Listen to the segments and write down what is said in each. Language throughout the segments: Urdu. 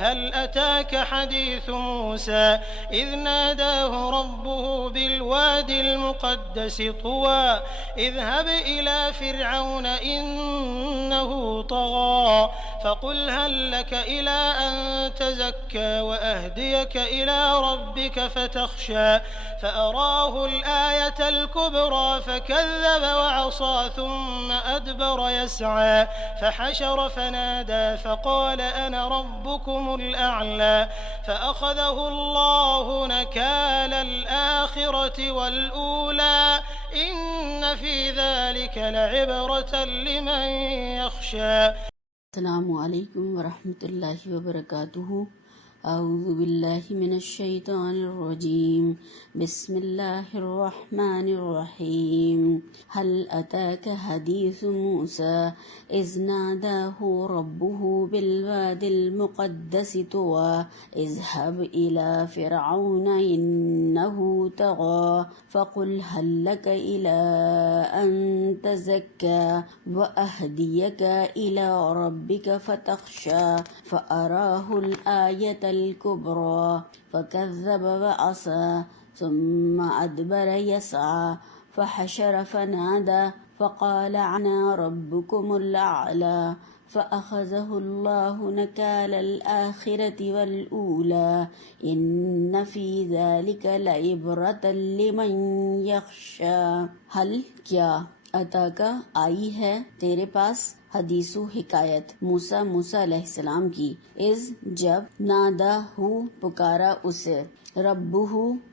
هل أتاك حديث موسى إذ ناداه ربه بالواد المقدس طوى اذهب إلى فرعون إنه طغى فقل هل لك إلى أن تزكى وأهديك إلى ربك فتخشى فأراه الآية الكبرى فكذب وعصى ثم أدبر يسعى فحشر فنادى فقال أنا ربكم الأعلى فأخذه الله نكال الآخرة والأولى إن في ذلك لعبرة لمن يخشى. السلام علیکم ورحمۃ اللہ وبرکاتہ. اعوذ باللہ من الشیطان الرجیم. بسم اللہ الرحمن الرحیم. هل اتاک حدیث موسیٰ اذ ناداہ ربہ بالواد المقدس طوى اذهب إلى فرعون إنه طغى فقل هل لك إلى أن تزكى وأهديك إلى ربك فتخشى فأراه الآية الكبرى فكذب وعصى ثم أدبر يسعى فحشر فنادى فقال أنا ربكم الأعلى فأخذه الله نكال الآخرة والأولى إن في ذلك لعبرة لمن يخشى. هل کیا اتاکا آئی ہے تیرے پاس حدیث و حکایت موسیٰ علیہ السلام کی از جب نادا ہو پکارا اسے ربہ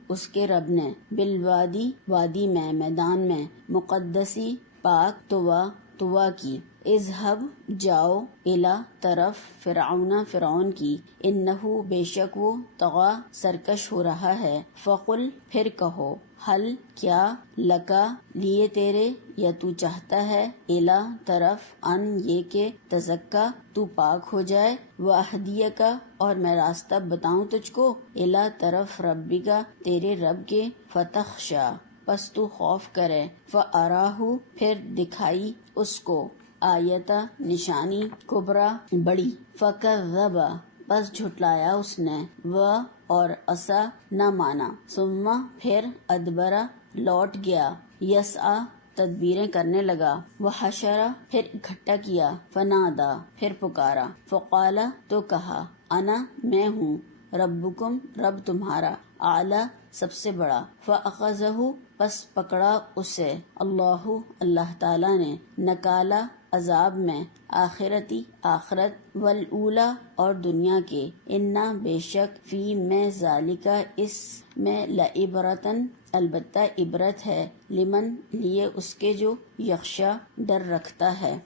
اس کے رب نے بالوادی وادی میں میدان میں مقدسی پاک طوا کی اذهب جاؤ الا طرف فرعون کی انہو بے شک وہ طغا سرکش ہو رہا ہے فقل پھر کہو حل کیا لکا لیے تیرے یا تو چاہتا ہے الا طرف ان یہ کہ تزکا تو پاک ہو جائے واہدیہ کا اور میں راستہ بتاؤں تجھ کو الا طرف ربی کا تیرے رب کے فتخشا پس تو خوف کرے فاراہ پھر دکھائی اس کو آیتا نشانی کبرا بڑی فکذب بس جھٹلایا اس نے وہ اور عصا نہ مانا ثم پھر ادبرا لوٹ گیا یسعی تدبیریں کرنے لگا وحشر پھر اکٹھا کیا فنادا پھر پکارا فقال تو کہا انا میں ہوں ربکم رب تمہارا اعلی سب سے بڑا فاخذہ پس پکڑا اسے اللہ تعالی نے نکالا عذاب میں آخرتی آخرت والاولا اور دنیا کے انا بے شک فی میں ذالکا اس میں لعبرتن البتہ عبرت ہے لمن لیے اس کے جو یخشا ڈر رکھتا ہے.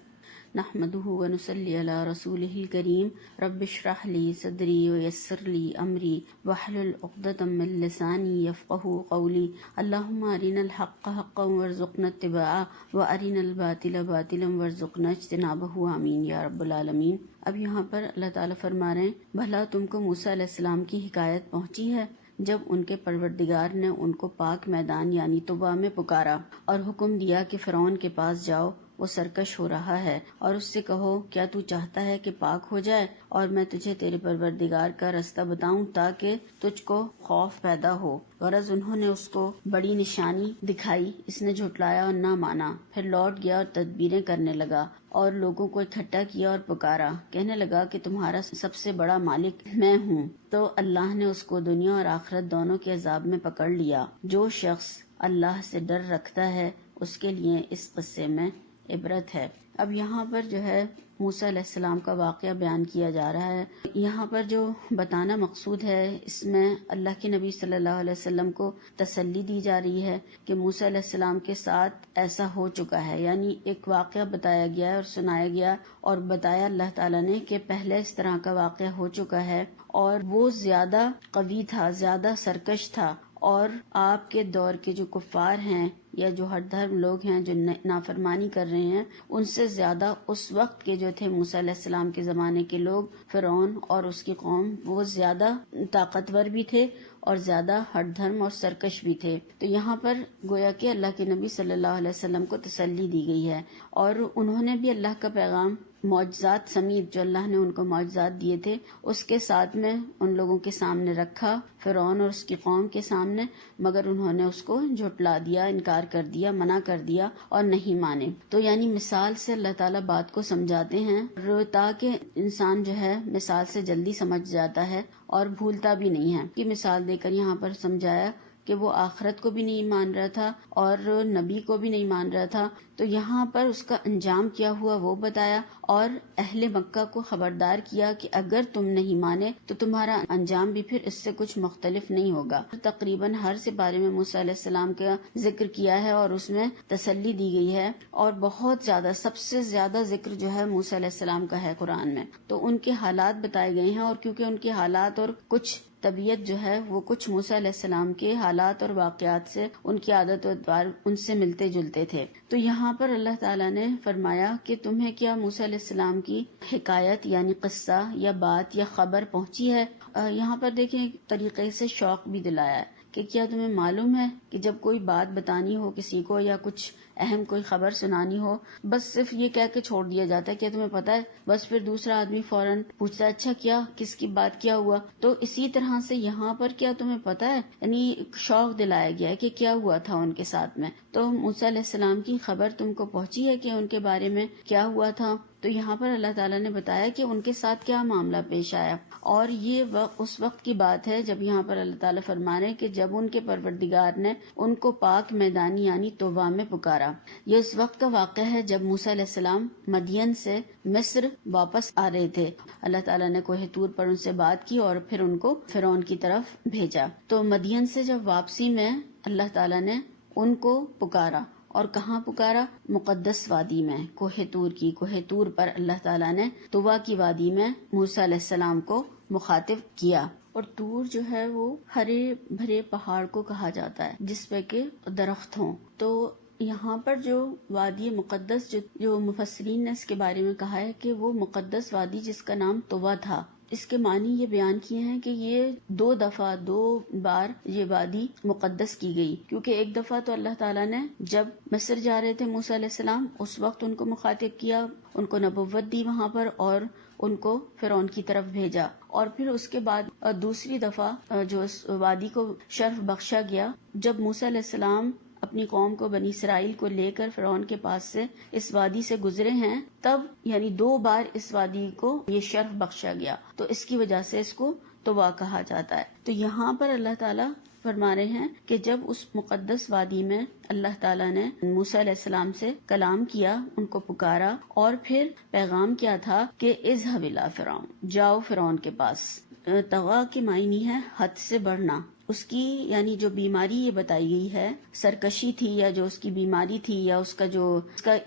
نحمده ونصلي على رسوله الكريم. رب اشرح لي صدري ويسر لي أمري واحلل عقدة من لساني يفقهوا قولي. اللهم أرنا الحق حقا وارزقنا اتباعه وأرنا الباطل باطلا وارزقنا اجتنابه آمین یا رب العالمین. اب یہاں پر اللہ تعالیٰ فرما رہے ہیں بھلا تم کو موسیٰ علیہ السلام کی حکایت پہنچی ہے جب ان کے پروردگار نے ان کو پاک میدان یعنی طوا میں پکارا اور حکم دیا کہ فرعون کے پاس جاؤ وہ سرکش ہو رہا ہے اور اس سے کہو کیا تو چاہتا ہے کہ پاک ہو جائے اور میں تجھے تیرے پروردگار کا رستہ بتاؤں تاکہ تجھ کو خوف پیدا ہو. غرض انہوں نے اس کو بڑی نشانی دکھائی اس نے جھٹلایا اور نہ مانا پھر لوٹ گیا اور تدبیریں کرنے لگا اور لوگوں کو اکٹھا کیا اور پکارا کہنے لگا کہ تمہارا سب سے بڑا مالک میں ہوں. تو اللہ نے اس کو دنیا اور آخرت دونوں کے عذاب میں پکڑ لیا. جو شخص اللہ سے ڈر رکھتا ہے اس کے لیے اس قصے میں عبرت ہے. اب یہاں پر جو ہے موسیٰ علیہ السلام کا واقعہ بیان کیا جا رہا ہے. یہاں پر جو بتانا مقصود ہے اس میں اللہ کے نبی صلی اللہ علیہ وسلم کو تسلی دی جا رہی ہے کہ موسیٰ علیہ السلام کے ساتھ ایسا ہو چکا ہے، یعنی ایک واقعہ بتایا گیا ہے اور سنایا گیا اور بتایا اللہ تعالیٰ نے کہ پہلے اس طرح کا واقعہ ہو چکا ہے اور وہ زیادہ قوی تھا، زیادہ سرکش تھا اور آپ کے دور کے جو کفار ہیں یا جو ہر دھرم لوگ ہیں جو نافرمانی کر رہے ہیں ان سے زیادہ اس وقت کے جو تھے موسیٰ علیہ السلام کے زمانے کے لوگ فرعون اور اس کی قوم وہ زیادہ طاقتور بھی تھے اور زیادہ ہٹ دھرم اور سرکش بھی تھے۔ تو یہاں پر گویا کہ اللہ کے نبی صلی اللہ علیہ وسلم کو تسلی دی گئی ہے، اور انہوں نے بھی اللہ کا پیغام معجزات سمیت، جو اللہ نے ان کو معجزات دیے تھے، اس کے ساتھ میں ان لوگوں کے سامنے رکھا، فرعون اور اس کی قوم کے سامنے، مگر انہوں نے اس کو جھٹلا دیا، انکار کر دیا، منع کر دیا اور نہیں مانے۔ تو یعنی مثال سے اللہ تعالیٰ بات کو سمجھاتے ہیں، تاکہ انسان جو ہے مثال سے جلدی سمجھ جاتا ہے اور بھولتا بھی نہیں ہے۔ کہ مثال دے کر یہاں پر سمجھایا کہ وہ آخرت کو بھی نہیں مان رہا تھا اور نبی کو بھی نہیں مان رہا تھا، تو یہاں پر اس کا انجام کیا ہوا وہ بتایا، اور اہل مکہ کو خبردار کیا کہ اگر تم نہیں مانے تو تمہارا انجام بھی پھر اس سے کچھ مختلف نہیں ہوگا۔ تقریباً ہر سپارے میں موسیٰ علیہ السلام کا ذکر کیا ہے اور اس میں تسلی دی گئی ہے، اور بہت زیادہ، سب سے زیادہ ذکر جو ہے موسیٰ علیہ السلام کا ہے قرآن میں۔ تو ان کے حالات بتائے گئے ہیں، اور کیونکہ ان کے حالات اور کچھ طبیعت جو ہے وہ کچھ موسیٰ علیہ السلام کے حالات اور واقعات سے، ان کی عادت و ادوار ان سے ملتے جلتے تھے۔ تو یہاں پر اللہ تعالیٰ نے فرمایا کہ تمہیں کیا موسیٰ علیہ السلام کی حکایت یعنی قصہ یا بات یا خبر پہنچی ہے؟ یہاں پر دیکھیں ایک طریقے سے شوق بھی دلایا ہے کہ کیا تمہیں معلوم ہے کہ جب کوئی بات بتانی ہو کسی کو یا کچھ اہم کوئی خبر سنانی ہو، بس صرف یہ کہہ کے چھوڑ دیا جاتا ہے کہ تمہیں پتہ ہے، بس پھر دوسرا آدمی فوراً پوچھتا ہے اچھا کیا، کس کی بات کیا ہوا؟ تو اسی طرح سے یہاں پر کیا تمہیں پتہ ہے، یعنی شوق دلایا گیا ہے کہ کیا ہوا تھا ان کے ساتھ میں۔ تو موسیٰ علیہ السلام کی خبر تم کو پہنچی ہے کہ ان کے بارے میں کیا ہوا تھا؟ تو یہاں پر اللہ تعالیٰ نے بتایا کہ ان کے ساتھ کیا معاملہ پیش آیا، اور یہ اس وقت کی بات ہے جب یہاں پر اللہ تعالیٰ فرما رہے ہیں کہ جب ان کے پروردگار نے ان کو پاک میدانی یعنی توبہ میں پکارا۔ یہ اس وقت کا واقعہ ہے جب موسیٰ علیہ السلام مدین سے مصر واپس آ رہے تھے۔ اللہ تعالیٰ نے کوہ طور پر ان سے بات کی اور پھر ان کو فرعون کی طرف بھیجا۔ تو مدین سے جب واپسی میں اللہ تعالیٰ نے ان کو پکارا، اور کہاں پکارا؟ مقدس وادی میں، کوہ طور پر اللہ تعالیٰ نے طویٰ کی وادی میں موسیٰ علیہ السلام کو مخاطب کیا۔ اور طور جو ہے وہ ہرے بھرے پہاڑ کو کہا جاتا ہے جس پہ کہ درخت ہوں۔ تو یہاں پر جو وادی مقدس جو مفسرین نے اس کے بارے میں کہا ہے کہ وہ مقدس وادی جس کا نام طویٰ تھا، اس کے معنی یہ بیان کیے ہیں کہ یہ دو بار یہ وادی مقدس کی گئی، کیونکہ ایک دفعہ تو اللہ تعالیٰ نے جب مصر جا رہے تھے موسیٰ علیہ السلام، اس وقت ان کو مخاطب کیا، ان کو نبوت دی وہاں پر اور ان کو فرعون کی طرف بھیجا، اور پھر اس کے بعد دوسری دفعہ جو اس وادی کو شرف بخشا گیا جب موسیٰ علیہ السلام اپنی قوم کو، بنی اسرائیل کو لے کر فرعون کے پاس سے اس وادی سے گزرے ہیں، تب یعنی 2 بار اس وادی کو یہ شرف بخشا گیا، تو اس کی وجہ سے اس کو طویٰ کہا جاتا ہے۔ تو یہاں پر اللہ تعالیٰ فرما رہے ہیں کہ جب اس مقدس وادی میں اللہ تعالیٰ نے موسیٰ علیہ السلام سے کلام کیا، ان کو پکارا، اور پھر پیغام کیا تھا کہ اذهب الى فرعون، جاؤ فرعون کے پاس۔ طغا کے معنی ہے حد سے بڑھنا۔ اس کی یعنی جو بیماری یہ بتائی گئی ہے، سرکشی تھی، یا جو اس کی بیماری تھی، یا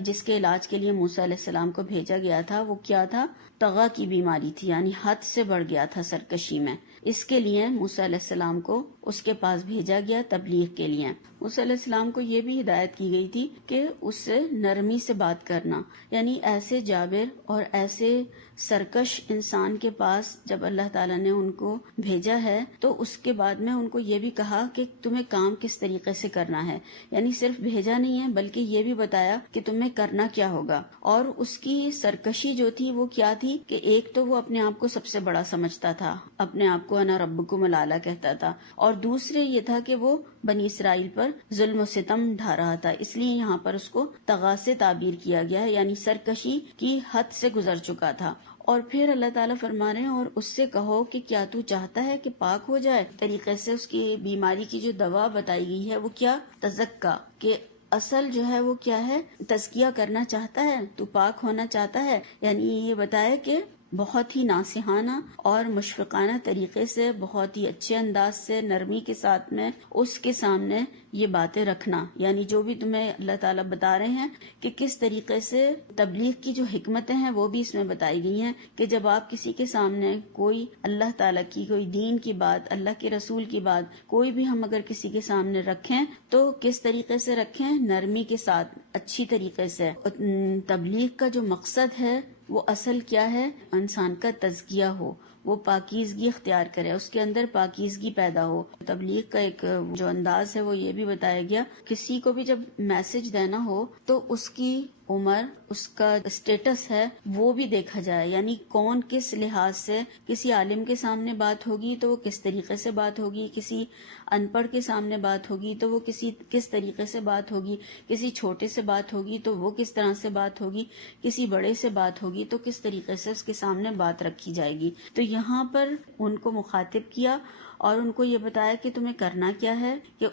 جس کے علاج کے لیے موسیٰ علیہ السلام کو بھیجا گیا تھا، وہ کیا تھا؟ طغا کی بیماری تھی، یعنی حد سے بڑھ گیا تھا سرکشی میں۔ اس کے لیے موسیٰ علیہ السلام کو اس کے پاس بھیجا گیا تبلیغ کے لیے۔ موسیٰ علیہ السلام کو یہ بھی ہدایت کی گئی تھی کہ اس سے نرمی سے بات کرنا، یعنی ایسے جابر اور ایسے سرکش انسان کے پاس جب اللہ تعالیٰ نے ان کو بھیجا ہے، تو اس کے بعد میں ان کو یہ بھی کہا کہ تمہیں کام کس طریقے سے کرنا ہے، یعنی صرف بھیجا نہیں ہے بلکہ یہ بھی بتایا کہ تمہیں کرنا کیا ہوگا۔ اور اس کی سرکشی جو تھی وہ کیا تھی کہ ایک تو وہ اپنے آپ کو سب سے بڑا سمجھتا تھا، اپنے آپ کو انا ربکم الاعلی کہتا تھا، اور دوسرے یہ تھا کہ وہ بنی اسرائیل پر ظلم و ستم ڈھا رہا تھا، اس لیے یہاں پر اس کو طغا سے تعبیر کیا گیا ہے، یعنی سرکشی کی حد سے گزر چکا تھا۔ اور پھر اللہ تعالیٰ فرما رہے ہیں اور اس سے کہو کہ کیا تو چاہتا ہے کہ پاک ہو جائے؟ طریقے سے اس کی بیماری کی جو دوا بتائی گئی ہے وہ کیا؟ تزکا، کہ اصل جو ہے وہ کیا ہے؟ تزکیہ کرنا چاہتا ہے، تو پاک ہونا چاہتا ہے، یعنی یہ بتایا کہ بہت ہی ناصحانہ اور مشفقانہ طریقے سے، بہت ہی اچھے انداز سے، نرمی کے ساتھ میں اس کے سامنے یہ باتیں رکھنا، یعنی جو بھی تمہیں اللہ تعالیٰ بتا رہے ہیں کہ کس طریقے سے تبلیغ کی جو حکمتیں ہیں وہ بھی اس میں بتائی گئی ہیں کہ جب آپ کسی کے سامنے کوئی اللہ تعالیٰ کی، کوئی دین کی بات، اللہ کے رسول کی بات، کوئی بھی ہم اگر کسی کے سامنے رکھیں تو کس طریقے سے رکھیں؟ نرمی کے ساتھ، اچھی طریقے سے۔ تبلیغ کا جو مقصد ہے وہ اصل کیا ہے؟ انسان کا تزکیہ ہو، وہ پاکیزگی اختیار کرے، اس کے اندر پاکیزگی پیدا ہو۔ تبلیغ کا ایک جو انداز ہے وہ یہ بھی بتایا گیا، کسی کو بھی جب میسج دینا ہو تو اس کی عمر، اس کا اسٹیٹس ہے وہ بھی دیکھا جائے، یعنی کون کس لحاظ سے، کسی عالم کے سامنے بات ہوگی تو وہ کس طریقے سے بات ہوگی، کسی ان پڑھ کے سامنے بات ہوگی تو وہ کس طریقے سے بات ہوگی، کسی چھوٹے سے بات ہوگی تو وہ کس طرح سے بات ہوگی، کسی بڑے سے بات ہوگی تو کس طریقے سے اس کے سامنے بات رکھی جائے گی۔ تو یہاں پر ان کو مخاطب کیا اور ان کو یہ بتایا کہ تمہیں کرنا کیا ہے، کہ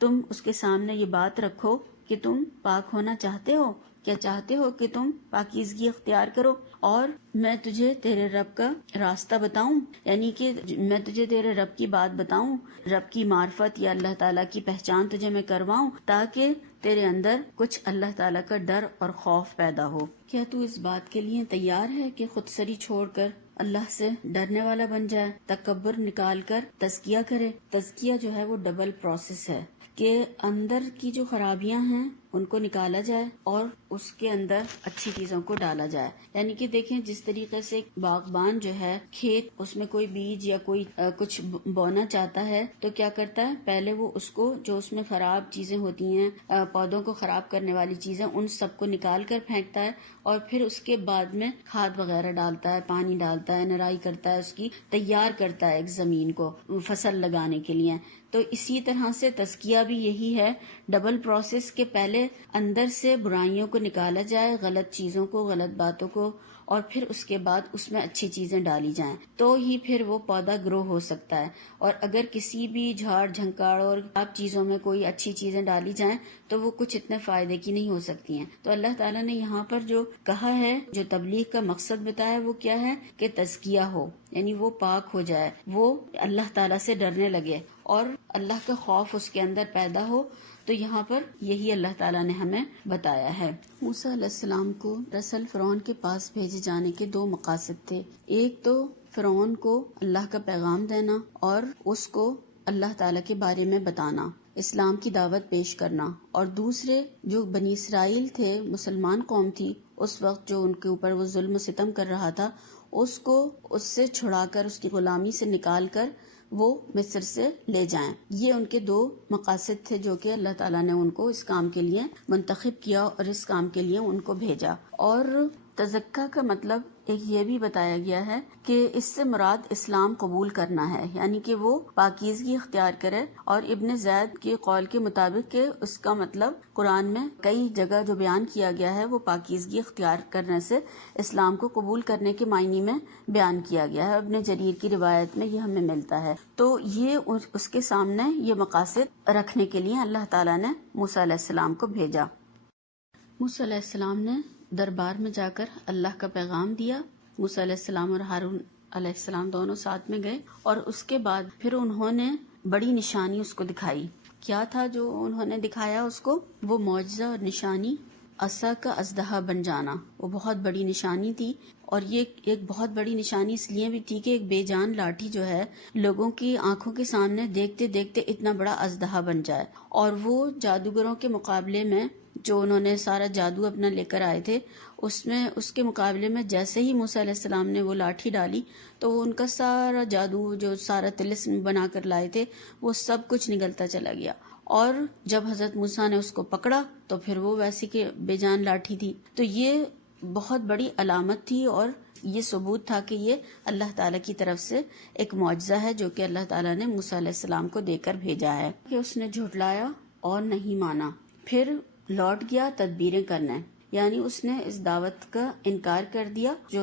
تم اس کے سامنے یہ بات رکھو کہ تم پاک ہونا چاہتے ہو، کیا چاہتے ہو کہ تم پاکیزگی اختیار کرو، اور میں تجھے تیرے رب کا راستہ بتاؤں، یعنی کہ میں تجھے تیرے رب کی بات بتاؤں، رب کی معرفت یا اللہ تعالیٰ کی پہچان تجھے میں کرواؤں، تاکہ تیرے اندر کچھ اللہ تعالیٰ کا ڈر اور خوف پیدا ہو۔ کیا تو اس بات کے لیے تیار ہے کہ خود سری چھوڑ کر اللہ سے ڈرنے والا بن جائے، تکبر نکال کر تزکیہ کرے؟ تزکیہ جو ہے وہ ڈبل پروسیس ہے کہ اندر کی جو خرابیاں ہیں ان کو نکالا جائے اور اس کے اندر اچھی چیزوں کو ڈالا جائے۔ یعنی کہ دیکھیں جس طریقے سے باغبان جو ہے کھیت، اس میں کوئی بیج یا کوئی کچھ بونا چاہتا ہے تو کیا کرتا ہے، پہلے وہ اس کو جو اس میں خراب چیزیں ہوتی ہیں، پودوں کو خراب کرنے والی چیزیں، ان سب کو نکال کر پھینکتا ہے اور پھر اس کے بعد میں کھاد وغیرہ ڈالتا ہے، پانی ڈالتا ہے، نرائی کرتا ہے، اس کی تیار کرتا ہے ایک زمین کو فصل لگانے کے لیے۔ تو اسی طرح سے تزکیہ بھی یہی ہے، ڈبل پروسیس کے پہلے اندر سے برائیوں کو نکالا جائے، غلط چیزوں کو، غلط باتوں کو، اور پھر اس کے بعد اس میں اچھی چیزیں ڈالی جائیں تو ہی پھر وہ پودا گرو ہو سکتا ہے۔ اور اگر کسی بھی جھاڑ جھنکاڑ اور خراب چیزوں میں کوئی اچھی چیزیں ڈالی جائیں تو وہ کچھ اتنے فائدے کی نہیں ہو سکتی ہیں۔ تو اللہ تعالیٰ نے یہاں پر جو کہا ہے، جو تبلیغ کا مقصد بتایا، وہ کیا ہے کہ تزکیہ ہو، یعنی وہ پاک ہو جائے، وہ اللہ تعالیٰ سے ڈرنے لگے اور اللہ کا خوف اس کے اندر پیدا ہو۔ تو یہاں پر یہی اللہ تعالیٰ نے ہمیں بتایا ہے۔ موسیٰ علیہ السلام کو دراصل فرعون کے پاس بھیجے جانے کے دو مقاصد تھے، ایک تو فرعون کو اللہ کا پیغام دینا اور اس کو اللہ تعالیٰ کے بارے میں بتانا، اسلام کی دعوت پیش کرنا، اور دوسرے جو بنی اسرائیل تھے، مسلمان قوم تھی اس وقت، جو ان کے اوپر وہ ظلم و ستم کر رہا تھا، اس کو اس سے چھڑا کر، اس کی غلامی سے نکال کر وہ مصر سے لے جائیں۔ یہ ان کے دو مقاصد تھے جو کہ اللہ تعالیٰ نے ان کو اس کام کے لیے منتخب کیا اور اس کام کے لیے ان کو بھیجا۔ اور تزکیہ کا مطلب ایک یہ بھی بتایا گیا ہے کہ اس سے مراد اسلام قبول کرنا ہے، یعنی کہ وہ پاکیزگی اختیار کرے، اور ابن زید کے قول کے مطابق کہ اس کا مطلب قرآن میں کئی جگہ جو بیان کیا گیا ہے وہ پاکیزگی اختیار کرنے سے اسلام کو قبول کرنے کے معنی میں بیان کیا گیا ہے۔ ابن جریر کی روایت میں یہ ہمیں ملتا ہے۔ تو یہ اس کے سامنے یہ مقاصد رکھنے کے لیے اللہ تعالیٰ نے موسیٰ علیہ السلام کو بھیجا۔ موسیٰ علیہ السلام نے دربار میں جا کر اللہ کا پیغام دیا۔ موسیٰ علیہ السلام اور ہارون علیہ السلام دونوں ساتھ میں گئے، اور اس کے بعد پھر انہوں نے بڑی نشانی اس کو دکھائی۔ کیا تھا جو انہوں نے دکھایا اس کو؟ وہ معجزہ اور نشانی عصا کا اژدہا بن جانا، وہ بہت بڑی نشانی تھی۔ اور یہ ایک بہت بڑی نشانی اس لیے بھی تھی کہ ایک بے جان لاٹھی جو ہے لوگوں کی آنکھوں کے سامنے دیکھتے دیکھتے اتنا بڑا اژدہا بن جائے، اور وہ جادوگروں کے مقابلے میں جو انہوں نے سارا جادو اپنا لے کر آئے تھے، اس کے مقابلے میں جیسے ہی موسیٰ علیہ السلام نے وہ لاٹھی ڈالی تو وہ ان کا سارا جادو، جو سارا طلسم بنا کر لائے تھے، وہ سب کچھ نگلتا چلا گیا۔ اور جب حضرت موسیٰ نے اس کو پکڑا تو پھر وہ ویسی کہ بے جان لاٹھی تھی۔ تو یہ بہت بڑی علامت تھی اور یہ ثبوت تھا کہ یہ اللہ تعالیٰ کی طرف سے ایک معجزہ ہے جو کہ اللہ تعالیٰ نے موسیٰ علیہ السلام کو دے کر بھیجا ہے۔ کہ اس نے جھٹلایا اور نہیں مانا، پھر لوٹ گیا تدبیریں کرنے، یعنی اس نے اس دعوت کا انکار کر دیا، جو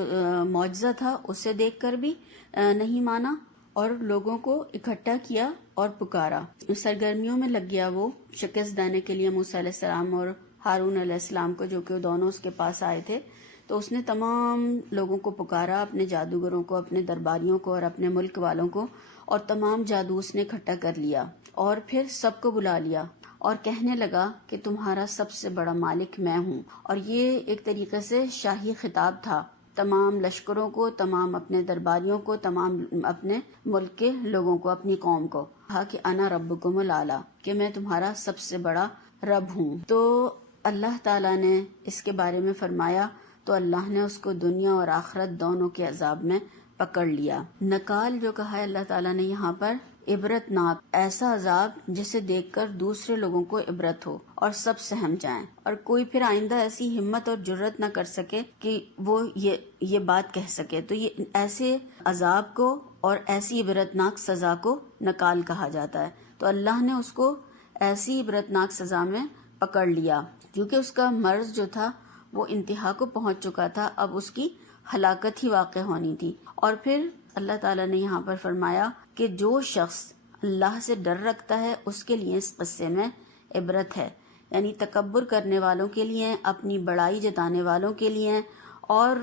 معجزہ تھا اسے دیکھ کر بھی نہیں مانا، اور لوگوں کو اکٹھا کیا اور پکارا، سرگرمیوں میں لگ گیا وہ شکست دینے کے لیے موسیٰ علیہ السلام اور ہارون علیہ السلام کو، جو کہ دونوں اس کے پاس آئے تھے۔ تو اس نے تمام لوگوں کو پکارا، اپنے جادوگروں کو، اپنے درباریوں کو اور اپنے ملک والوں کو، اور تمام جادو اس نے اکٹھا کر لیا، اور پھر سب کو بلا لیا اور کہنے لگا کہ تمہارا سب سے بڑا مالک میں ہوں۔ اور یہ ایک طریقے سے شاہی خطاب تھا تمام لشکروں کو، تمام اپنے درباریوں کو، تمام اپنے ملک کے لوگوں کو، اپنی قوم کو کہا کہ انا ربکم الاعلی، کہ میں تمہارا سب سے بڑا رب ہوں۔ تو اللہ تعالیٰ نے اس کے بارے میں فرمایا تو اللہ نے اس کو دنیا اور آخرت دونوں کے عذاب میں پکڑ لیا۔ نکال جو کہا ہے اللہ تعالیٰ نے یہاں پر عبرت ناک، ایسا عذاب جسے دیکھ کر دوسرے لوگوں کو عبرت ہو اور سب سہم جائیں، اور کوئی پھر آئندہ ایسی ہمت اور جرت نہ کر سکے کہ وہ یہ بات کہہ سکے۔ تو یہ ایسے عذاب کو اور ایسی عبرت ناک سزا کو نکال کہا جاتا ہے۔ تو اللہ نے اس کو ایسی عبرت ناک سزا میں پکڑ لیا، کیونکہ اس کا مرض جو تھا وہ انتہا کو پہنچ چکا تھا، اب اس کی ہلاکت ہی واقع ہونی تھی۔ اور پھر اللہ تعالیٰ نے یہاں پر فرمایا کہ جو شخص اللہ سے ڈر رکھتا ہے اس کے لیے اس قصے میں عبرت ہے، یعنی تکبر کرنے والوں کے لیے، اپنی بڑائی جتانے والوں کے لیے اور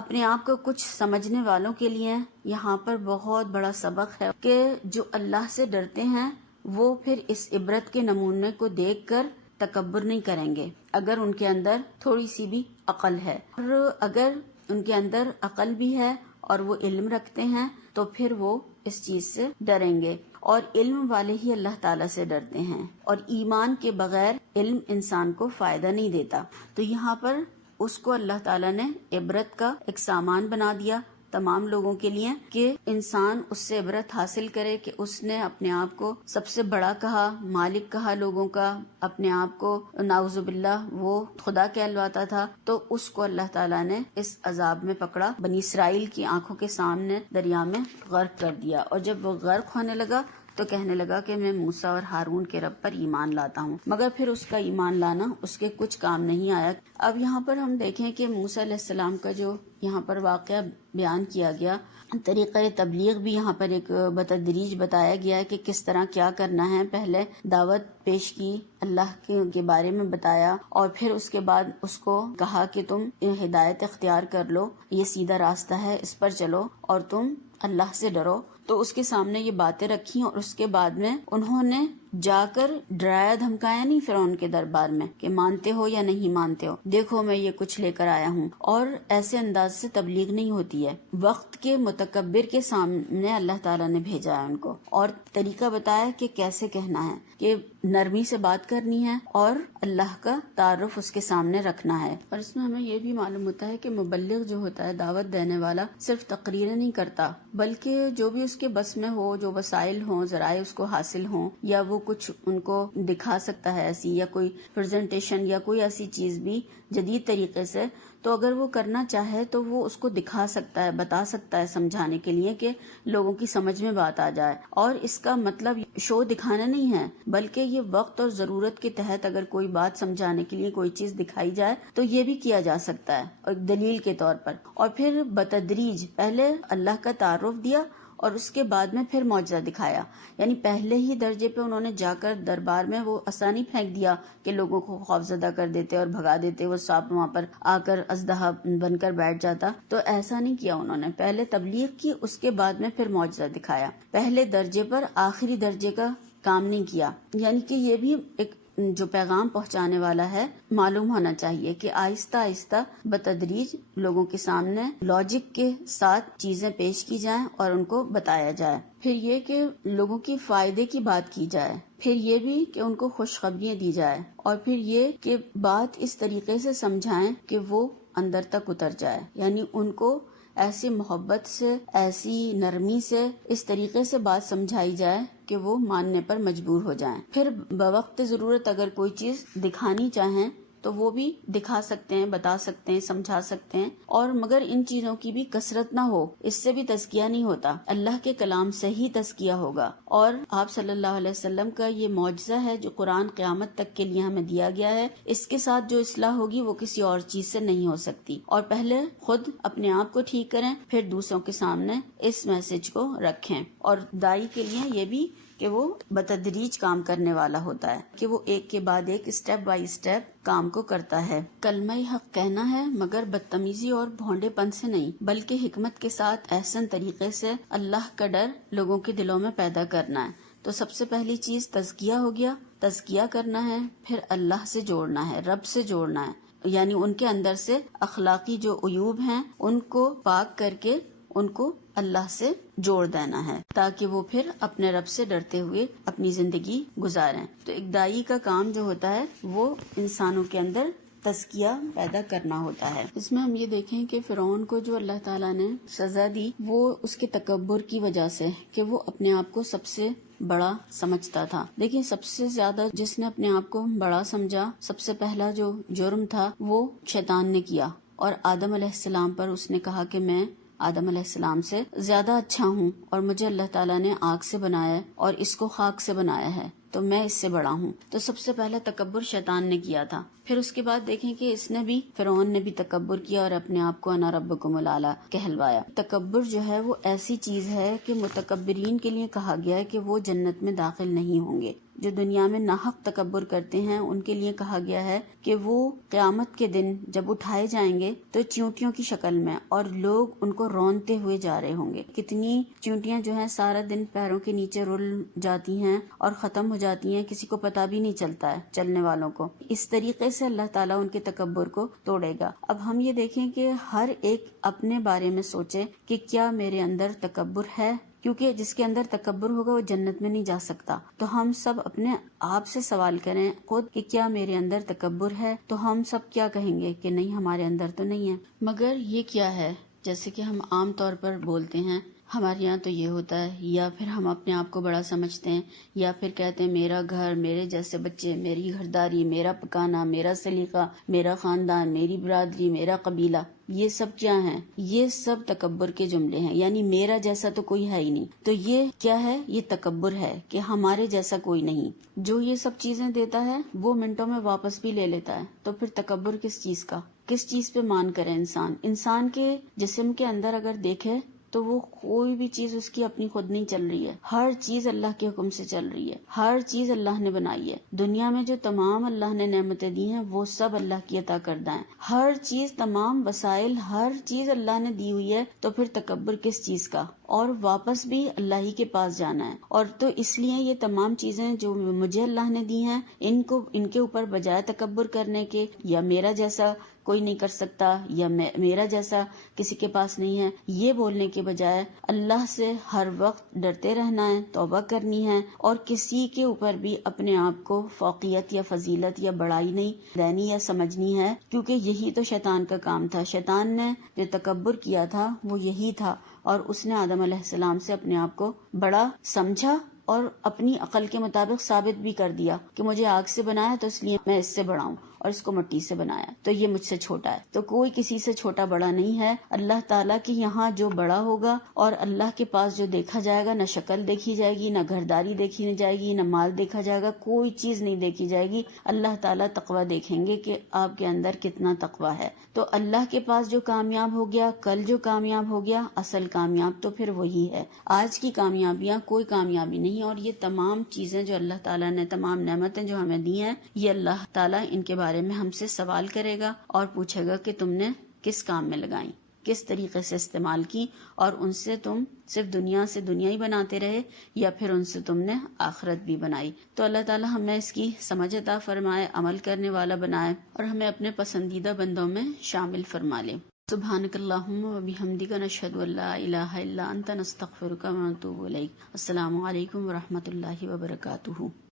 اپنے آپ کو کچھ سمجھنے والوں کے لیے یہاں پر بہت بڑا سبق ہے کہ جو اللہ سے ڈرتے ہیں وہ پھر اس عبرت کے نمونے کو دیکھ کر تکبر نہیں کریں گے، اگر ان کے اندر تھوڑی سی بھی عقل ہے، اور اگر ان کے اندر عقل بھی ہے اور وہ علم رکھتے ہیں تو پھر وہ اس چیز سے ڈریں گے، اور علم والے ہی اللہ تعالیٰ سے ڈرتے ہیں، اور ایمان کے بغیر علم انسان کو فائدہ نہیں دیتا۔ تو یہاں پر اس کو اللہ تعالیٰ نے عبرت کا ایک سامان بنا دیا تمام لوگوں کے لیے کہ انسان اس سے عبرت حاصل کرے کہ اس نے اپنے آپ کو سب سے بڑا کہا، مالک کہا لوگوں کا، اپنے آپ کو نعوذ باللہ وہ خدا کہلواتا تھا، تو اس کو اللہ تعالیٰ نے اس عذاب میں پکڑا، بنی اسرائیل کی آنکھوں کے سامنے دریا میں غرق کر دیا، اور جب وہ غرق ہونے لگا تو کہنے لگا کہ میں موسیٰ اور ہارون کے رب پر ایمان لاتا ہوں، مگر پھر اس کا ایمان لانا اس کے کچھ کام نہیں آیا۔ اب یہاں پر ہم دیکھیں کہ موسیٰ علیہ السلام کا جو یہاں پر واقعہ بیان کیا گیا، طریقہ تبلیغ بھی یہاں پر ایک بتدریج بتایا گیا ہے کہ کس طرح کیا کرنا ہے۔ پہلے دعوت پیش کی، اللہ کے بارے میں بتایا، اور پھر اس کے بعد اس کو کہا کہ تم ہدایت اختیار کر لو، یہ سیدھا راستہ ہے، اس پر چلو اور تم اللہ سے ڈرو۔ تو اس کے سامنے یہ باتیں رکھی، اور اس کے بعد میں انہوں نے جا کر ڈرایا دھمکایا نہیں فرعون کے دربار میں کہ مانتے ہو یا نہیں مانتے ہو، دیکھو میں یہ کچھ لے کر آیا ہوں۔ اور ایسے انداز سے تبلیغ نہیں ہوتی ہے، وقت کے متکبر کے سامنے اللہ تعالیٰ نے بھیجا ہے ان کو، اور طریقہ بتایا کہ کیسے کہنا ہے، کہ نرمی سے بات کرنی ہے اور اللہ کا تعارف اس کے سامنے رکھنا ہے۔ اور اس میں ہمیں یہ بھی معلوم ہوتا ہے کہ مبلغ جو ہوتا ہے، دعوت دینے والا، صرف تقریریں نہیں کرتا، بلکہ جو بھی اس کے بس میں ہو، جو وسائل ہوں، ذرائع اس کو حاصل ہوں، یا وہ کچھ ان کو دکھا سکتا ہے ایسی، یا کوئی پریزنٹیشن یا کوئی ایسی چیز بھی جدید طریقے سے، تو اگر وہ کرنا چاہے تو وہ اس کو دکھا سکتا ہے، بتا سکتا ہے سمجھانے کے لیے کہ لوگوں کی سمجھ میں بات آ جائے۔ اور اس کا مطلب شو دکھانا نہیں ہے، بلکہ یہ وقت اور ضرورت کے تحت اگر کوئی بات سمجھانے کے لیے کوئی چیز دکھائی جائے تو یہ بھی کیا جا سکتا ہے، اور دلیل کے طور پر۔ اور پھر بتدریج پہلے اللہ کا تعارف دیا اور اس کے بعد میں پھر معجزہ دکھایا، یعنی پہلے ہی درجے پہ انہوں نے جا کر دربار میں وہ آسانی پھینک دیا کہ لوگوں کو خوفزدہ کر دیتے اور بھگا دیتے، وہ سانپ وہاں پر آ کر اژدہا بن کر بیٹھ جاتا۔ تو ایسا نہیں کیا انہوں نے، پہلے تبلیغ کی، اس کے بعد میں پھر معجزہ دکھایا، پہلے درجے پر آخری درجے کا کام نہیں کیا۔ یعنی کہ یہ بھی ایک جو پیغام پہنچانے والا ہے معلوم ہونا چاہیے کہ آہستہ آہستہ بتدریج لوگوں کے سامنے لاجک کے ساتھ چیزیں پیش کی جائیں اور ان کو بتایا جائے، پھر یہ کہ لوگوں کی فائدے کی بات کی جائے، پھر یہ بھی کہ ان کو خوشخبریاں دی جائے، اور پھر یہ کہ بات اس طریقے سے سمجھائیں کہ وہ اندر تک اتر جائے، یعنی ان کو ایسی محبت سے، ایسی نرمی سے، اس طریقے سے بات سمجھائی جائے کہ وہ ماننے پر مجبور ہو جائیں۔ پھر بوقت ضرورت اگر کوئی چیز دکھانی چاہیں تو وہ بھی دکھا سکتے ہیں، بتا سکتے ہیں، سمجھا سکتے ہیں، اور مگر ان چیزوں کی بھی کثرت نہ ہو، اس سے بھی تزکیہ نہیں ہوتا، اللہ کے کلام سے ہی تزکیہ ہوگا۔ اور آپ صلی اللہ علیہ وسلم کا یہ معجزہ ہے جو قرآن قیامت تک کے لیے ہمیں دیا گیا ہے، اس کے ساتھ جو اصلاح ہوگی وہ کسی اور چیز سے نہیں ہو سکتی۔ اور پہلے خود اپنے آپ کو ٹھیک کریں، پھر دوسروں کے سامنے اس میسج کو رکھیں۔ اور دائی کے لیے یہ بھی کہ وہ بتدریج کام کرنے والا ہوتا ہے، کہ وہ ایک کے بعد ایک، اسٹیپ بائی اسٹیپ کام کو کرتا ہے۔ کلمہ حق کہنا ہے مگر بدتمیزی اور بھونڈے پن سے نہیں، بلکہ حکمت کے ساتھ احسن طریقے سے اللہ کا ڈر لوگوں کے دلوں میں پیدا کرنا ہے۔ تو سب سے پہلی چیز تزکیہ ہو گیا، تزکیہ کرنا ہے، پھر اللہ سے جوڑنا ہے، رب سے جوڑنا ہے، یعنی ان کے اندر سے اخلاقی جو عیوب ہیں ان کو پاک کر کے ان کو اللہ سے جوڑ دینا ہے، تاکہ وہ پھر اپنے رب سے ڈرتے ہوئے اپنی زندگی گزاریں۔ تو ایک دائی کا کام جو ہوتا ہے وہ انسانوں کے اندر تزکیہ پیدا کرنا ہوتا ہے۔ اس میں ہم یہ دیکھیں کہ فرعون کو جو اللہ تعالیٰ نے سزا دی وہ اس کے تکبر کی وجہ سے کہ وہ اپنے آپ کو سب سے بڑا سمجھتا تھا۔ دیکھیں سب سے زیادہ جس نے اپنے آپ کو بڑا سمجھا، سب سے پہلا جو جرم تھا وہ شیطان نے کیا، اور آدم علیہ السلام پر اس نے کہا کہ میں آدم علیہ السلام سے زیادہ اچھا ہوں، اور مجھے اللہ تعالیٰ نے آگ سے بنایا ہے اور اس کو خاک سے بنایا ہے، تو میں اس سے بڑا ہوں۔ تو سب سے پہلا تکبر شیطان نے کیا تھا۔ پھر اس کے بعد دیکھیں کہ اس نے بھی، فرعون نے بھی تکبر کیا اور اپنے آپ کو انا ربکم الاعلی کہلوایا۔ تکبر جو ہے وہ ایسی چیز ہے کہ متکبرین کے لیے کہا گیا ہے کہ وہ جنت میں داخل نہیں ہوں گے۔ جو دنیا میں ناحق تکبر کرتے ہیں ان کے لیے کہا گیا ہے کہ وہ قیامت کے دن جب اٹھائے جائیں گے تو چیونٹیوں کی شکل میں، اور لوگ ان کو رونتے ہوئے جا رہے ہوں گے۔ کتنی چیونٹیاں جو ہیں سارا دن پیروں کے نیچے رول جاتی ہیں اور ختم ہو جاتی ہیں، کسی کو پتہ بھی نہیں چلتا ہے چلنے والوں کو۔ اس طریقے سے اللہ تعالیٰ ان کے تکبر کو توڑے گا۔ اب ہم یہ دیکھیں کہ ہر ایک اپنے بارے میں سوچے کہ کیا میرے اندر تکبر ہے، کیونکہ جس کے اندر تکبر ہوگا وہ جنت میں نہیں جا سکتا۔ تو ہم سب اپنے آپ سے سوال کریں خود کہ کیا میرے اندر تکبر ہے، تو ہم سب کیا کہیں گے کہ نہیں، ہمارے اندر تو نہیں ہے۔ مگر یہ کیا ہے، جیسے کہ ہم عام طور پر بولتے ہیں ہمارے یہاں تو یہ ہوتا ہے، یا پھر ہم اپنے آپ کو بڑا سمجھتے ہیں، یا پھر کہتے ہیں میرا گھر، میرے جیسے بچے، میری گھرداری، میرا پکانا، میرا سلیقہ، میرا خاندان، میری برادری، میرا قبیلہ۔ یہ سب کیا ہیں؟ یہ سب تکبر کے جملے ہیں، یعنی میرا جیسا تو کوئی ہے ہی نہیں۔ تو یہ کیا ہے؟ یہ تکبر ہے کہ ہمارے جیسا کوئی نہیں۔ جو یہ سب چیزیں دیتا ہے وہ منٹوں میں واپس بھی لے لیتا ہے، تو پھر تکبر کس چیز کا؟ کس چیز پہ مان کرے انسان کے جسم کے اندر اگر دیکھے تو وہ کوئی بھی چیز اس کی اپنی خود نہیں چل رہی ہے، ہر چیز اللہ کے حکم سے چل رہی ہے، ہر چیز اللہ نے بنائی ہے۔ دنیا میں جو تمام اللہ نے نعمتیں دی ہیں وہ سب اللہ کی عطا کردہ ہیں، ہر چیز، تمام وسائل، ہر چیز اللہ نے دی ہوئی ہے، تو پھر تکبر کس چیز کا؟ اور واپس بھی اللہ ہی کے پاس جانا ہے۔ اور تو اس لیے یہ تمام چیزیں جو مجھے اللہ نے دی ہیں، ان کے اوپر بجائے تکبر کرنے کے، یا میرا جیسا کوئی نہیں کر سکتا، یا میرا جیسا کسی کے پاس نہیں ہے، یہ بولنے کے بجائے اللہ سے ہر وقت ڈرتے رہنا ہے، توبہ کرنی ہے، اور کسی کے اوپر بھی اپنے آپ کو فوقیت یا فضیلت یا بڑائی نہیں دینی یا سمجھنی ہے، کیونکہ یہی تو شیطان کا کام تھا۔ شیطان نے جو تکبر کیا تھا وہ یہی تھا، اور اس نے آدم علیہ السلام سے اپنے آپ کو بڑا سمجھا اور اپنی عقل کے مطابق ثابت بھی کر دیا کہ مجھے آگ سے بنایا تو اس لیے میں اس سے بڑا ہوں، اور اس کو مٹی سے بنایا تو یہ مجھ سے چھوٹا ہے۔ تو کوئی کسی سے چھوٹا بڑا نہیں ہے۔ اللہ تعالیٰ کے یہاں جو بڑا ہوگا، اور اللہ کے پاس جو دیکھا جائے گا، نہ شکل دیکھی جائے گی، نہ گھرداری دیکھی نہیں جائے گی، نہ مال دیکھا جائے گا، کوئی چیز نہیں دیکھی جائے گی۔ اللہ تعالیٰ تقویٰ دیکھیں گے کہ آپ کے اندر کتنا تقویٰ ہے۔ تو اللہ کے پاس جو کامیاب ہو گیا، کل جو کامیاب ہو گیا، اصل کامیاب تو پھر وہی ہے۔ آج کی کامیابیاں کوئی کامیابی نہیں، اور یہ تمام چیزیں جو اللہ تعالیٰ نے، تمام نعمتیں جو ہمیں دی ہیں، یہ اللہ تعالیٰ ان کے بارے میں ہم سے سوال کرے گا اور پوچھے گا کہ تم نے کس کام میں لگائیں، کس طریقے سے استعمال کی، اور ان سے تم صرف دنیا سے دنیا ہی بناتے رہے یا پھر ان سے تم نے آخرت بھی بنائی۔ تو اللہ تعالیٰ ہمیں اس کی سمجھ عطا فرمائے، عمل کرنے والا بنائے، اور ہمیں اپنے پسندیدہ بندوں میں شامل فرما لے۔ سبحانک اللہم و بحمدک، نشہد ان لا الہ الا انت، نستغفرک و نتوب الیک۔ السلام علیکم و رحمۃ اللہ وبرکاتہ۔